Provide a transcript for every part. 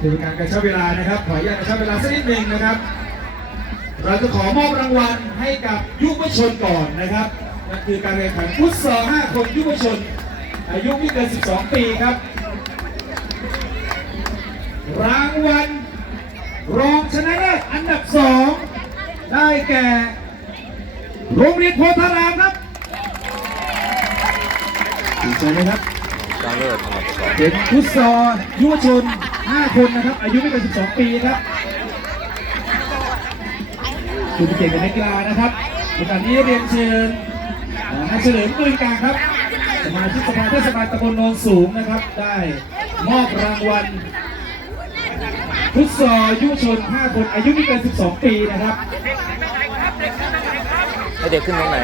คือเป็นการกระชับเวลานะครับขออนุญาตกระชับเวลาสักนิดหนึ่งนะครับ เราจะขอมอบรางวัลให้กับยุวชนก่อนนะครับนั่นคือการแข่งขันฟุตซอล5คนยุวชน อายุไม่เกิน 12 ปีครับ รางวัลรองชนะเลิศอันดับสองได้แก่โรงเรียนโพธารามครับดีใจไหมครับชนะเลิศอันดับสองเป็นฟุตซอลยุวชน 5 คนนะครับ อายุไม่เกิน 12 ปีครับคุณเก่งกับนักกีฬานะครับในการนี้เรียนเชิญเอ่อนายเฉลิมปืนกลางครับสมาชิกสภาเทศบาลตำบลโนนสูงนะครับ ได้มอบรางวัลฟุตซอลยุวชน 5 คนอายุไม่เกิน 12 ปีนะครับให้เด็กขึ้นตรงไหน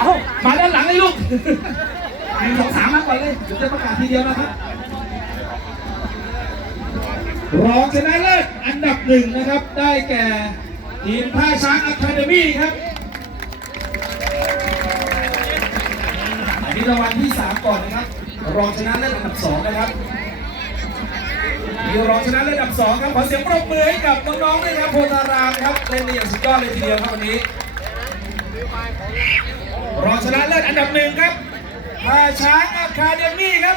เอ้ามาด้านหลังเลยลูกหนึ่งสองสามมาก่อนเลยเดี๋ยวจะประกาศทีเดียวนะครับ รองชนะเลิศอันดับหนึ่งนะครับ ได้แก่ทีมท่าช้างอะคาเดมี่ครับอันนี้รางวัลที่สามก่อนนะครับ รองชนะเลิศอันดับสองนะครับมีรองชนะเลิศอันดับสองครับขอเสียงปรบมือให้กับน้องๆด้วยครับโพธารามครับเล่นได้อย่างสุดยอดเลยทีเดียวครับวันนี้ รองชนะเลิศอันดับหนึ่งครับท่าช้างอะคาเดมี่ครับ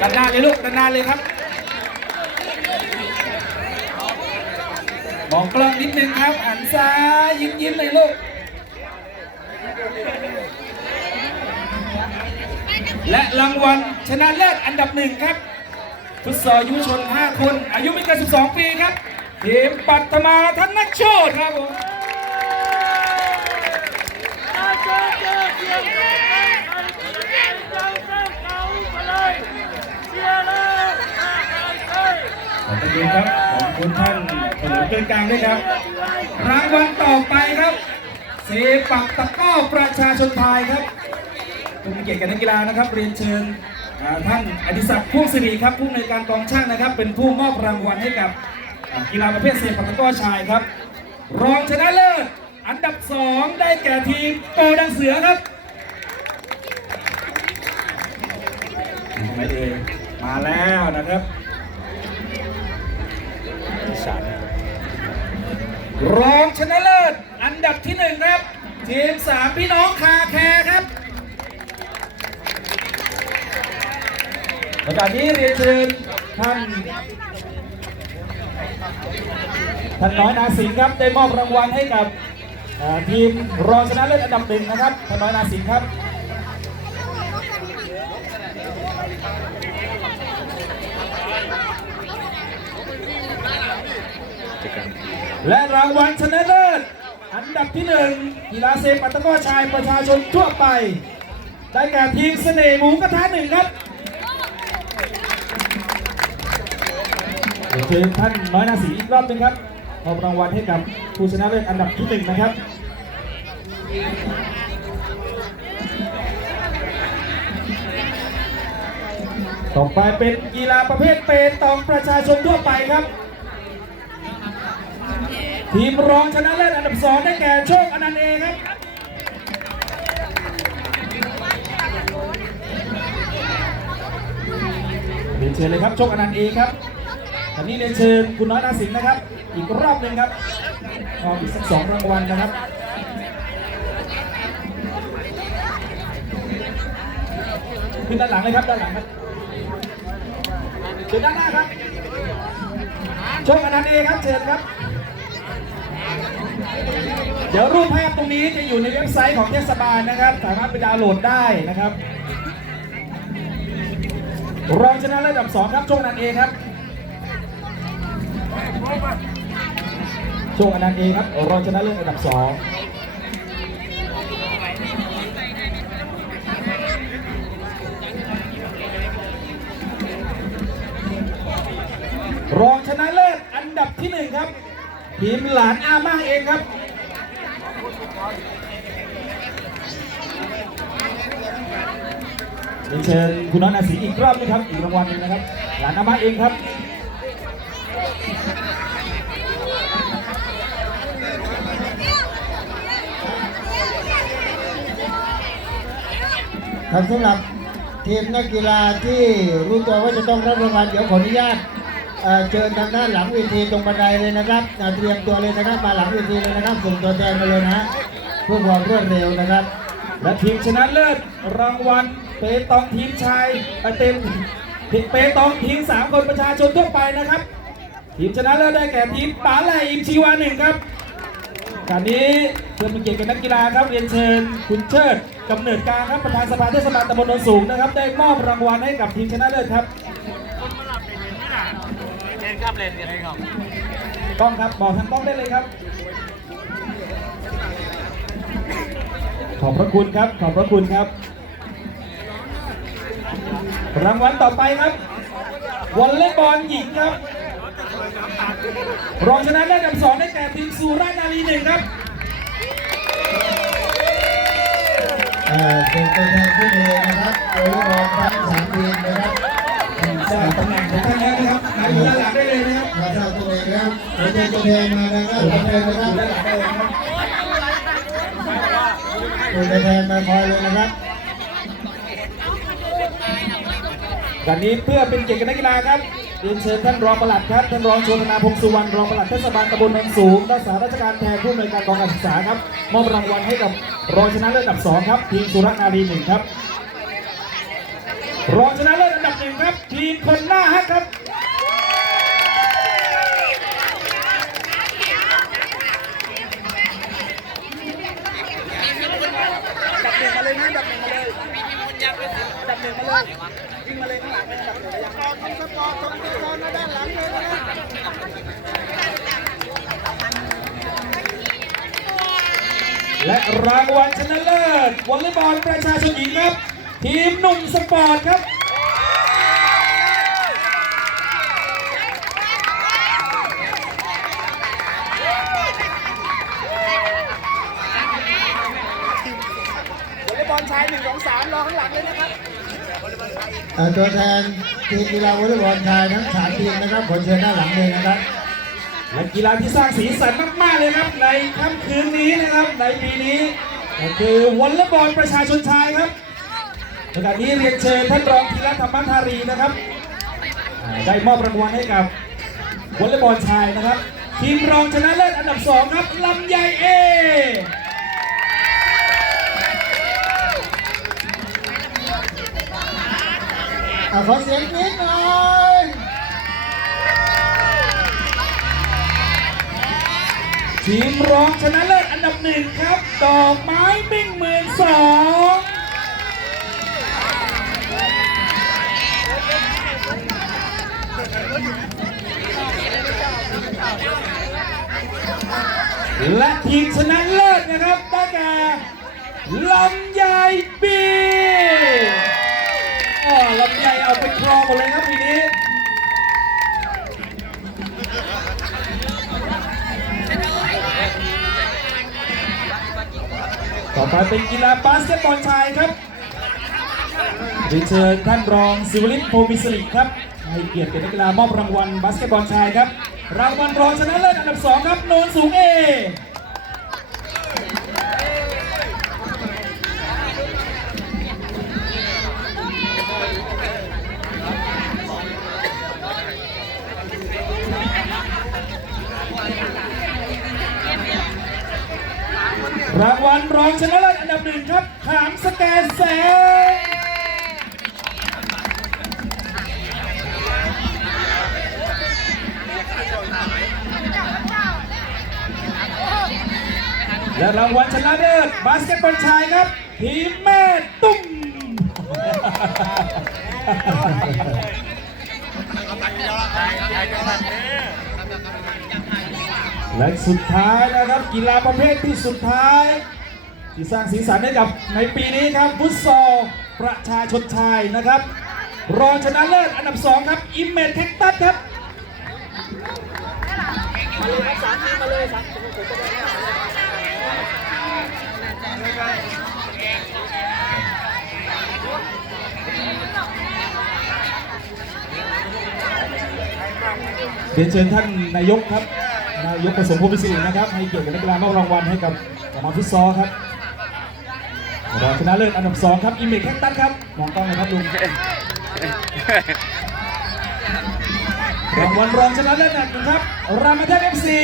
ด้านหน้าเลยลูกด้านหน้าเลยครับ มองกล้องนิดนึงครับหันซ้ายยิ้มยิ้มๆเลยลูก และรางวัลชนะเลิศอันดับหนึ่งครับฟุตซอลยุวชน 5 คน อายุไม่เกิน 12 ปีครับทีมปัตมาธนโชตครับผมขอบคุณครับ ขอบคุณท่าน เฉลิมเกินกลางด้วยครับ รางวัลต่อไปครับเซปักตะก้อประชาชนไทยครับผู้มีเกียรติกับนักกีฬานะครับ เรียนเชิญท่านอดิศักดิ์พ่วงศิริครับผู้อำนวยการกองช่างนะครับ เป็นผู้มอบรางวัลให้กับกีฬาประเภทเซปักตะก้อชายครับ รองชนะเลิศอันดับสองได้แก่ทีมโกดังเสือครับไมเอ่ยมาแล้วนะครับสาม รองชนะเลิศอันดับที่หนึ่งครับทีมสามพี่น้องคาแคร์ครับโอกาสนี้เรียนเชิญท่านท่านน้อยนาสิงครับได้มอบรางวัลให้กับทีมรองชนะเลิศอันดับหนึ่งนะครับท่านน้อยนาสิงครับ จอกันและรางวัลชนะเลิศอันดับที่หนึ่งกีฬาเซปัตตะก้อชายประชาชนทั่วไป ได้แก่ทีมเสน่ห์หมูกระทะหนึ่งครับเดี๋ยวเชิญท่านน้อยนาสีอีกรอบหนึ่งครับมอบรางวัลให้กับผู้ชนะเลิศอันดับที่หนึ่งนะครับต่อไปเป็นกีฬาประเภทเปตองประชาชนทั่วไปครับ ทีมรองชนะเลิศอันดับสองได้แก่โชคอนันต์เอครับเรียนเชิญเลยครับโชคอนันต์เอครับตอนนี้เรียนเชิญคุณน้อยนาสิงห์นะครับ อีกรอบหนึ่งครับมออีกสักสองรางวัลนะครับขึ้นด้านหลังเลยครับด้านหลังครับเชิญด้านหน้าครับโชคอนันต์เอครับเชิญครับ เดี๋ยวรูปภาพตรงนี้จะอยู่ในเว็บไซต์ของเทศบาลนะครับ สามารถไปดาวน์โหลดได้นะครับรองชนะเลิศอันดับสองครับโชคอนันเองครับโชคอนันต์เองครับรองชนะเลิศอันดับสองรองชนะเลิศอันดับที่หนึ่งครับทีมหลานอาม่าเองครับ เรียนเชิญคุณน้อยนาสีอีกรอบนึงครับ อีกรางวัลหนึงนะครับ หลานอาม่าเองครับครับสำหรับทีทีมนักกีฬาที่รู้ตัวว่าจะต้องรับรางวัลเดี๋ยวขออนุญาตเอ่อเชิญทางด้านหลังเวทีตรงบันไดเลยนะครับอ่าเตรียมตัวเลยนะครับมาหลังเวทีเลยนะครับส่งตัวแทนมาเลยนะฮะเพื่อความรวดเร็วนะครับ และทีมชนะเลิศรางวัล เปตองทีมชายเอ่อเต็มเปตองทีมสามคนประชาชนทั่วไปนะครับ ทีมชนะเลิศได้แก่ทีมป๋าแหล่อิมชีวาหนึ่งครับการนี้เพื่อเป็นเกียรติกับนักกีฬาครับเรียนเชิญคุณเชิดกำเนิดการครับประธานสภาเทศบาลตำบลโนนสูงนะครับ ได้มอบรางวัลให้กับทีมชนะเลิศครับเล่นครับเล่นเล่นครับกล้องครับบอกทางกล้องได้เลยครับ ขอบพระคุณครับ ขอบพระคุณครับ รางวัลต่อไปครับวอลเลย์บอลหญิงครับรองชนะเลิศอันดับสองได้แก่ทีมสุราษฎร์ธานีหนึ่งครับเอ่อส่งตัวแทนขึ้นเลยนะครับโดยรองทั้งสามทีมนะครับทราบตำแหน่งของท่านแล้วนะครับมาอยู่ด้านหลังได้เลยนะครับมาทราบตัวเองนะครับขอเชิญตัวแทนมานะครับตัวแทนนะครับอยู่ด้านหลังได้เลยนะครับตัวแทนมาคอยเลยนะครับ วันนี้เพื่อเป็นเกียรติกับนักกีฬาครับเรียนเชิญท่านรองปลัดครับท่านรองชนนาพงสุวรรณรองปลัดเทศบาลตำบลโนนสูงรักษาราชการแทนผู้อำนวยการกองการศึกษาครับมอบรางวัลให้กับรองชนะเลิศอันดับสองครับทีมสุรนารีหนึ่งครับรองชนะเลิศอันดับหนึ่งครับทีมคนหน้าฮักครับ และรางวัลชนะเลิศวอลเลย์บอลประชาชนหญิงครับ ทีมหนุ่มสปอร์ตครับเอ่อตัวแทนทีมกีฬาวอลเลย์บอลชายทั้งสามทีมนะครับขอเชิญด้านหลังเลยนะครับ และกีฬาที่สร้างสีสันมากๆเลยครับ ในค่ำคืนนี้นะครับในปีนี้ก็คือวอลเลย์บอลประชาชนชายครับในการนี้เรียนเชิญท่านรองธีรธรรมธารีนะครับได้มอบรางวัลให้กับวอลเลย์บอลชายนะครับ ทีมรองชนะเลิศอันดับสองครับลำไยเอขอเสียงกรี๊ดหน่อย ทีมรองชนะเลิศอันดับหนึ่งครับ ดอกไม้มิ่งหมื่นสองและทีมชนะเลิศนะครับได้แก่ลำไยบีอ๋อลำไยเอาไปครองหมดเลยครับทีนี้ ไปเป็นกีฬาบาสเกตบอลชายครับเรียนเชิญท่านรองสิวลิศโพมิสลิกครับให้เกียรติเป็นนักกีฬามอบรางวัลบาสเกตบอลชายครับ รางวัลรองชนะเลิศอันดับสองครับ โนนสูงเอ รางวัลรองชนะเลิศอันดับหนึ่งครับ ขามสแกนแสงและรางวัลชนะเลิศบาสเกตบอลชายครับ ทีมแม่ตุ้ม และสุดท้ายนะครับกีฬาประเภทที่สุดท้าย ที่สร้างสีสันให้กับในปีนี้ครับฟุตซอลประชาชนชายนะครับ รองชนะเลิศอันดับ 2 ครับอิมเมจเท็กตัสครับเรียนเชิญท่านนายกครับ นายกผสมภูมิศินะครับ ให้เกียรติกับนักกีฬามอบรางวัลให้กับสมาฟุตซอลครับรองชนะเลิศอันดับสองครับ อิมเมจแคคตัสครับมองกล้องนะครับลุงรางวัลรองชนะเลิศอันดับหนึ่งครับ รามเทพเอฟซี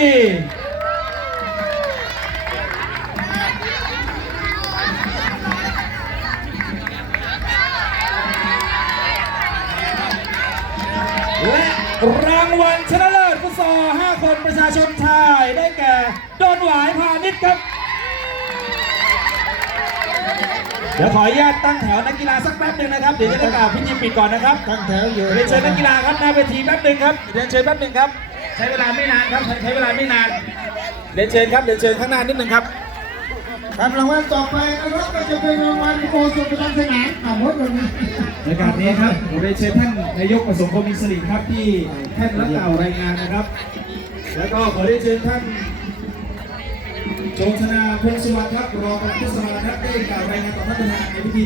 และรางวัลชนะเลิศฟุตซอล5คนประชาชน ชายได้แก่ดอนหวายพาณิชย์ครับ เดี๋ยวขออนุญาตตั้งแถวนักกีฬาสักแป๊บหนึ่งนะครับ เดี๋ยวจะได้กล่าวพิธีปิดก่อนนะครับ ตั้งแถวอยู่เรียนเชิญนักกีฬาครับหน้าเวทีแป๊บหนึ่งครับเรียนเชิญแป๊บหนึ่งครับ ใช้เวลาไม่นานครับ ใช้ใช้เวลาไม่นานเรียนเชิญครับเรียนเชิญข้างหน้านิดหนึ่งครับครับรางวัลต่อไปนะครับก็จะเป็นรางวัลโอสุประจำสนามอ่ามดวันนี้ในการนี้ครับผมเรียนเชิญท่านนายกประสงค์คมมีสิริครับที่ท่านรับกล่าวรายงานนะครับ แล้วก็ขอได้เชิญท่านโจงธนาพงศวรรณครับรองประธานเทศบาลครับได้กล่าวรายงานต่อท่านประธานในพิธี